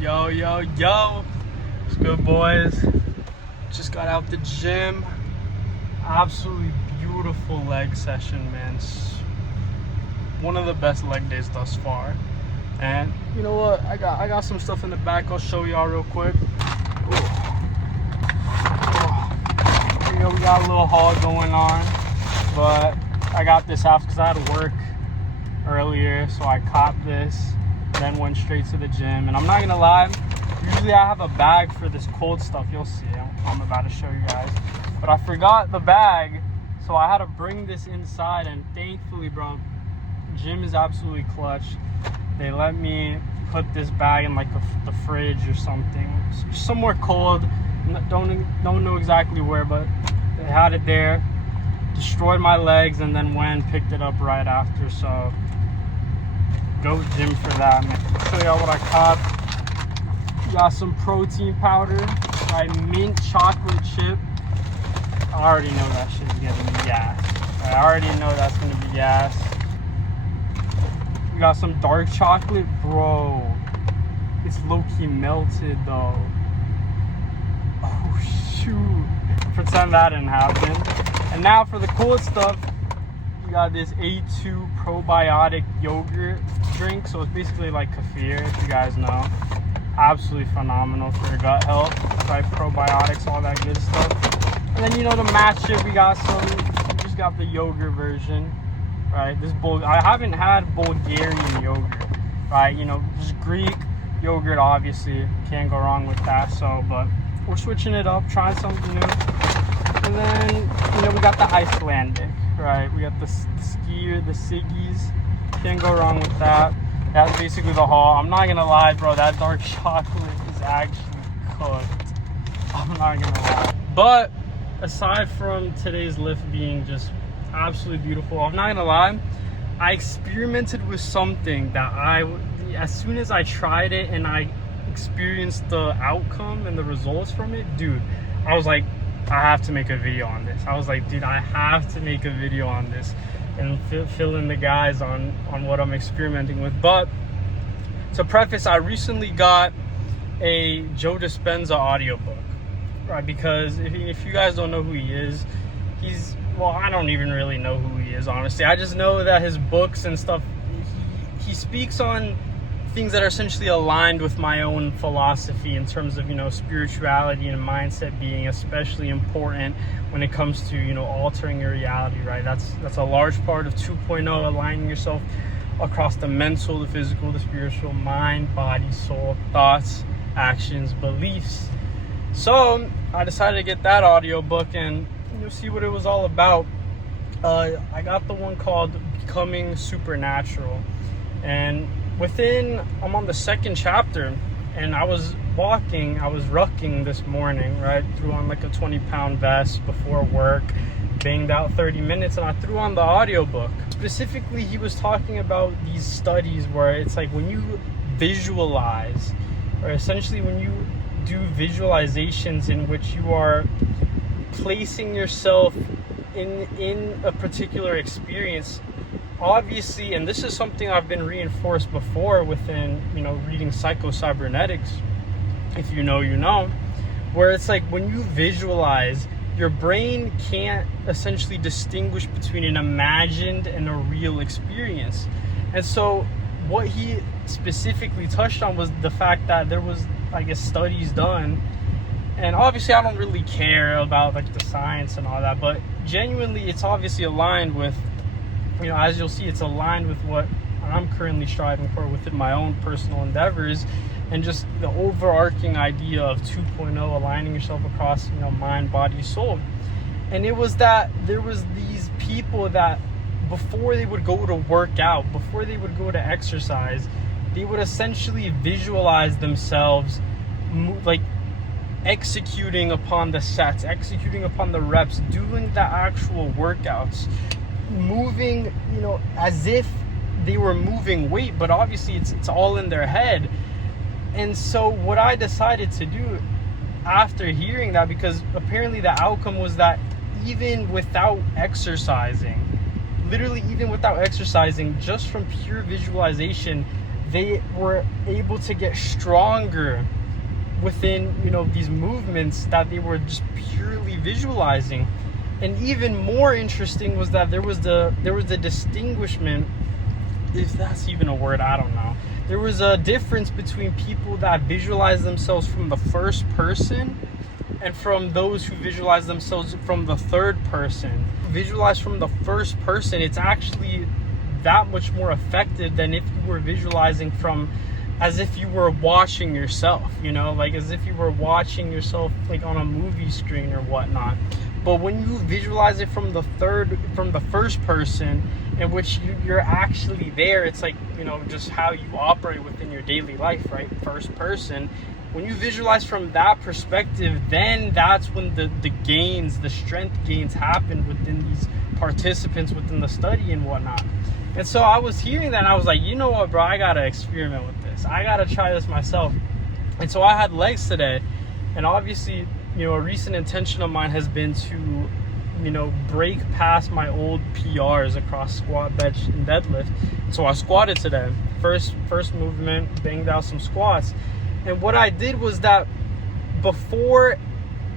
Yo, yo, yo. What's good, boys? Just got out the gym. Absolutely beautiful leg session, man. One of the best leg days thus far. And you know what? I got some stuff in the back. I'll show y'all real quick. You know, we got a little haul going on, but I got this out because I had to work earlier, so I copped this, then went straight to the gym. And I'm not gonna lie, usually I have a bag for this cold stuff. You'll see, I'm about to show you guys, but I forgot the bag, so I had to bring this inside. And thankfully, bro, gym is absolutely clutch. They let me put this bag in like the fridge or something, somewhere cold. Don't know exactly where, but they had it there. Destroyed my legs and then went and picked it up right after. So go gym for that, man. I'll show y'all what I caught. Got some protein powder, right? Mint chocolate chip. I already know that shit's gonna be gas. I already know that's gonna be gas. We got some dark chocolate, bro. It's low-key melted though. Oh shoot. Pretend that didn't happen. And now for the cool stuff, we got this A2 probiotic yogurt drink. So it's basically like kefir, if you guys know. Absolutely phenomenal for your gut health, right? Probiotics, all that good stuff. And then, you know, to match it, we just got the yogurt version, right? I haven't had Bulgarian yogurt, right? You know, just Greek yogurt, obviously, can't go wrong with that. So, but we're switching it up, trying something new. And then, you know, we got the Icelandic, right? We got the skier, the Siggies. Can't go wrong with that. That's basically the haul. I'm not gonna lie, bro, that dark chocolate is actually cooked. I'm not gonna lie. But aside from today's lift being just absolutely beautiful, I'm not gonna lie, I experimented with something that as soon as I tried it and I experienced the outcome and the results from it, dude, I was like, I have to make a video on this. I was like, dude, I have to make a video on this and fill in the guys on what I'm experimenting with. But to preface, I recently got a Joe Dispenza audiobook, right? Because if you guys don't know who he is, well, I don't even really know who he is, honestly. I just know that his books and stuff, he speaks on things that are essentially aligned with my own philosophy in terms of, you know, spirituality and mindset being especially important when it comes to, you know, altering your reality, right? That's a large part of 2.0, aligning yourself across the mental, the physical, the spiritual, mind, body, soul, thoughts, actions, beliefs. So I decided to get that audiobook and you'll see what it was all about. I got the one called Becoming Supernatural, and I'm on the second chapter, and I was rucking this morning, right? Threw on like a 20-pound vest before work, banged out 30 minutes, and I threw on the audiobook. Specifically, he was talking about these studies where it's like when you visualize, or essentially when you do visualizations in which you are placing yourself in a particular experience, obviously, and this is something I've been reinforced before within, you know, reading psycho-cybernetics, if you know, you know, where it's like when you visualize, your brain can't essentially distinguish between an imagined and a real experience. And so what he specifically touched on was the fact that there was, I guess, studies done, and obviously I don't really care about like the science and all that, but genuinely it's obviously aligned with, you know, as you'll see, it's aligned with what I'm currently striving for within my own personal endeavors, and just the overarching idea of 2.0, aligning yourself across, you know, mind, body, soul. And it was that there was these people that before they would go to work out, before they would go to exercise, they would essentially visualize themselves like executing upon the sets, executing upon the reps, doing the actual workouts, moving, you know, as if they were moving weight, but obviously it's all in their head. And so what I decided to do after hearing that, because apparently the outcome was that even without exercising, literally even without exercising, just from pure visualization, they were able to get stronger within, you know, these movements that they were just purely visualizing. And even more interesting was that there was the distinguishment, if that's even a word, I don't know. There was a difference between people that visualize themselves from the first person and from those who visualize themselves from the third person. Visualize from the first person, it's actually that much more effective than if you were visualizing from as if you were watching yourself, you know, like as if you were watching yourself like on a movie screen or whatnot. But when you visualize it from the first person, in which you're actually there, it's like, you know, just how you operate within your daily life, right? First person. When you visualize from that perspective, then that's when the strength gains happen within these participants within the study and whatnot. And so I was hearing that and I was like, you know what, bro, I gotta experiment with this. I gotta try this myself. And so I had legs today, and obviously, you know, a recent intention of mine has been to, you know, break past my old PRs across squat, bench, and deadlift. So I squatted today. First movement, banged out some squats. And what I did was that before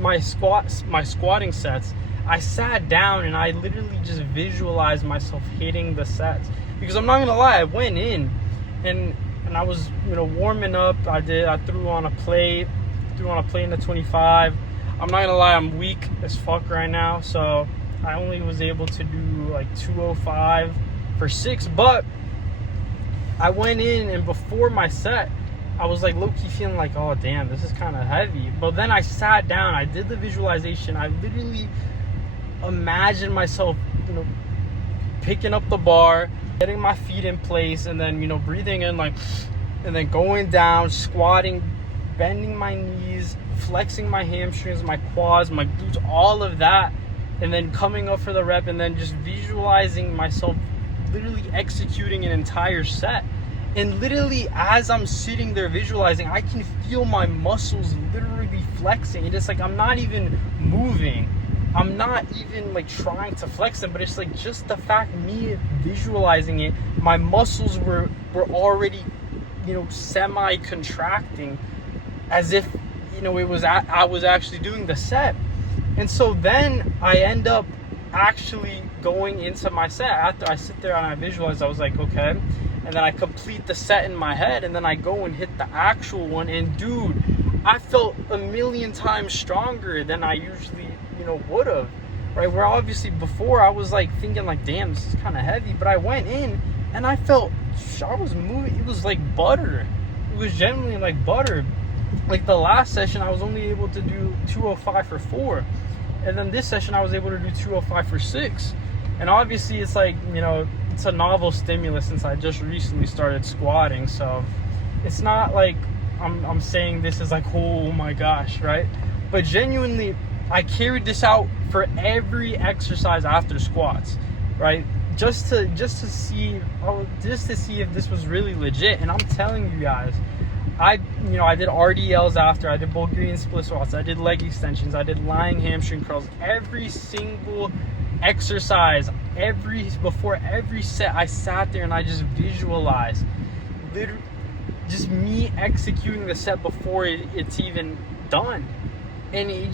my squatting sets, I sat down and I literally just visualized myself hitting the sets. Because I'm not gonna lie, I went in and I was, you know, warming up. I threw on a plate in the 25. I'm not gonna lie, I'm weak as fuck right now, so I only was able to do like 205 for 6. But I went in, and before my set, I was like low-key feeling like, oh damn, this is kind of heavy. But then I sat down, I did the visualization, I literally imagined myself, you know, picking up the bar, getting my feet in place, and then, you know, breathing in, like, and then going down, squatting, bending my knees, flexing my hamstrings, my quads, my glutes, all of that, and then coming up for the rep, and then just visualizing myself literally executing an entire set. And literally, as I'm sitting there visualizing, I can feel my muscles literally flexing. It's like I'm not even moving. I'm not even like trying to flex them, but it's like just the fact me visualizing it, my muscles were already, you know, semi-contracting, as if, you know, I was actually doing the set. And so then I end up actually going into my set. After I sit there and I visualize, I was like, okay. And then I complete the set in my head, and then I go and hit the actual one. And dude, I felt a million times stronger than I usually, you know, would have, right? Where obviously before I was like thinking like, damn, this is kind of heavy. But I went in and I felt, I was moving. It was like butter. It was genuinely like butter. Like the last session, I was only able to do 205 for 4. And then this session, I was able to do 205 for 6. And obviously, it's like, you know, it's a novel stimulus since I just recently started squatting. So it's not like I'm saying this is like, oh my gosh, right? But genuinely, I carried this out for every exercise after squats, right? Just to see if this was really legit. And I'm telling you guys, I did RDLs after, I did Bulgarian split squats, I did leg extensions, I did lying hamstring curls. Every single exercise, before every set, I sat there and I just visualized, literally, just me executing the set before it's even done. And it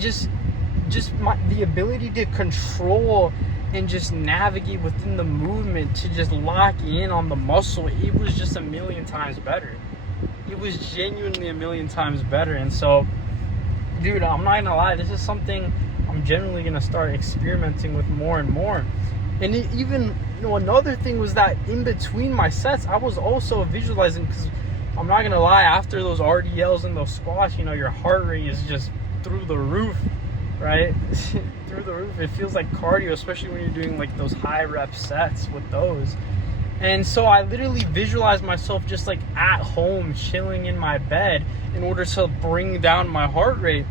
the ability to control and just navigate within the movement, to just lock in on the muscle, it was just a million times better. It was genuinely a million times better. And so, dude, I'm not gonna lie, this is something I'm generally gonna start experimenting with more and more. And even, you know, another thing was that in between my sets, I was also visualizing, because I'm not gonna lie, after those RDLs and those squats, you know, your heart rate is just through the roof, right? Through the roof. It feels like cardio, especially when you're doing like those high rep sets with those. And so I literally visualized myself just like at home, chilling in my bed, in order to bring down my heart rate.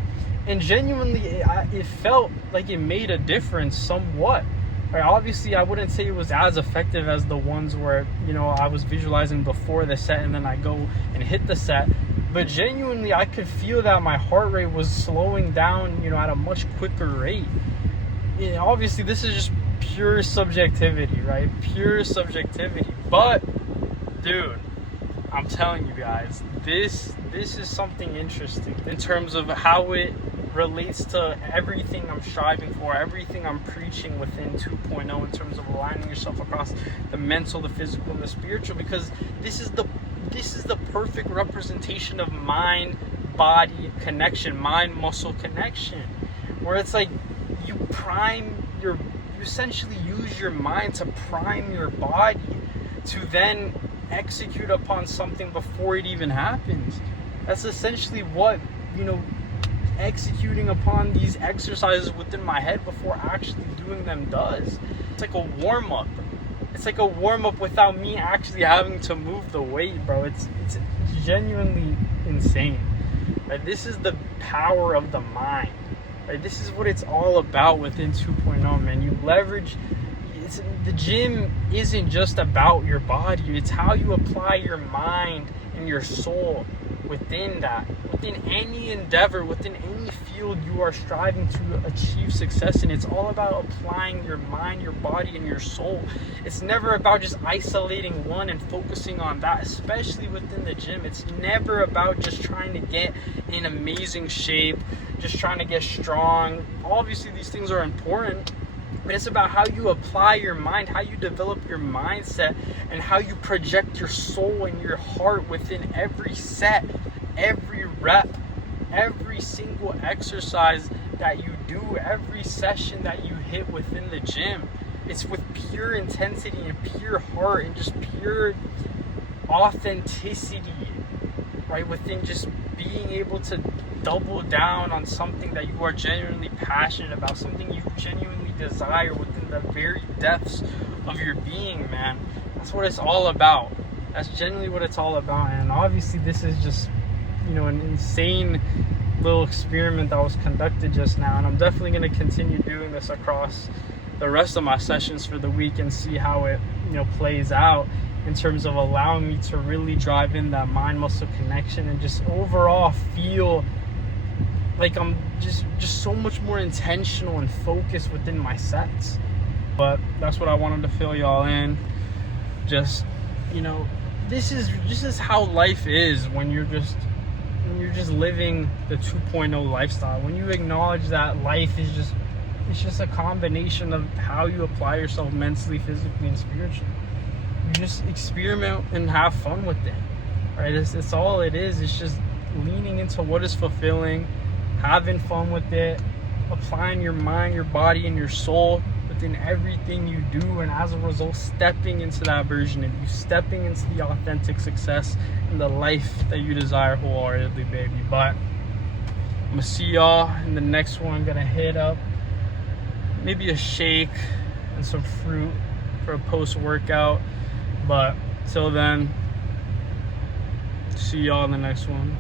And genuinely, it felt like it made a difference somewhat. Right? Obviously, I wouldn't say it was as effective as the ones where, you know, I was visualizing before the set and then I go and hit the set. But genuinely, I could feel that my heart rate was slowing down, you know, at a much quicker rate. You know, obviously, this is just pure subjectivity, right? Pure subjectivity. But, dude, I'm telling you guys, this is something interesting in terms of how it relates to everything I'm striving for, everything I'm preaching within 2.0 in terms of aligning yourself across the mental, the physical, and the spiritual, because this is the perfect representation of mind body connection, mind muscle connection, where it's like you essentially use your mind to prime your body to then execute upon something before it even happens. That's essentially what, executing upon these exercises within my head before actually doing them does. It's like a warm-up. It's like a warm-up without me actually having to move the weight, bro. It's genuinely insane. Right? This is the power of the mind. Right? This is what it's all about within 2.0, man. You leverage. The gym isn't just about your body. It's how you apply your mind and your soul within that. Within any endeavor, within any field you are striving to achieve success in. It's all about applying your mind, your body, and your soul. It's never about just isolating one and focusing on that, especially within the gym. It's never about just trying to get in amazing shape, just trying to get strong. Obviously, these things are important, but it's about how you apply your mind, how you develop your mindset, and how you project your soul and your heart within every set, every rep, every single exercise that you do, every session that you hit within the gym. It's with pure intensity and pure heart and just pure authenticity, right? Within just being able to double down on something that you are genuinely passionate about, something you genuinely desire within the very depths of your being, man. That's what it's all about. That's genuinely what it's all about. And obviously this is just, an insane little experiment that was conducted just now, and I'm definitely going to continue doing this across the rest of my sessions for the week and see how it plays out in terms of allowing me to really drive in that mind muscle connection and just overall feel like I'm just so much more intentional and focused within my sets. But that's what I wanted to fill y'all in. Just this is how life is when you're just living the 2.0 lifestyle. When you acknowledge that life is just a combination of how you apply yourself mentally, physically, and spiritually. You just experiment and have fun with it, right? It's all it is. It's just leaning into what is fulfilling, having fun with it, applying your mind, your body, and your soul within everything you do, and as a result, stepping into that version of you, stepping into the authentic success and the life that you desire wholeheartedly, baby. But I'm gonna see y'all in the next one. I'm gonna hit up maybe a shake and some fruit for a post-workout. But till then, see y'all in the next one.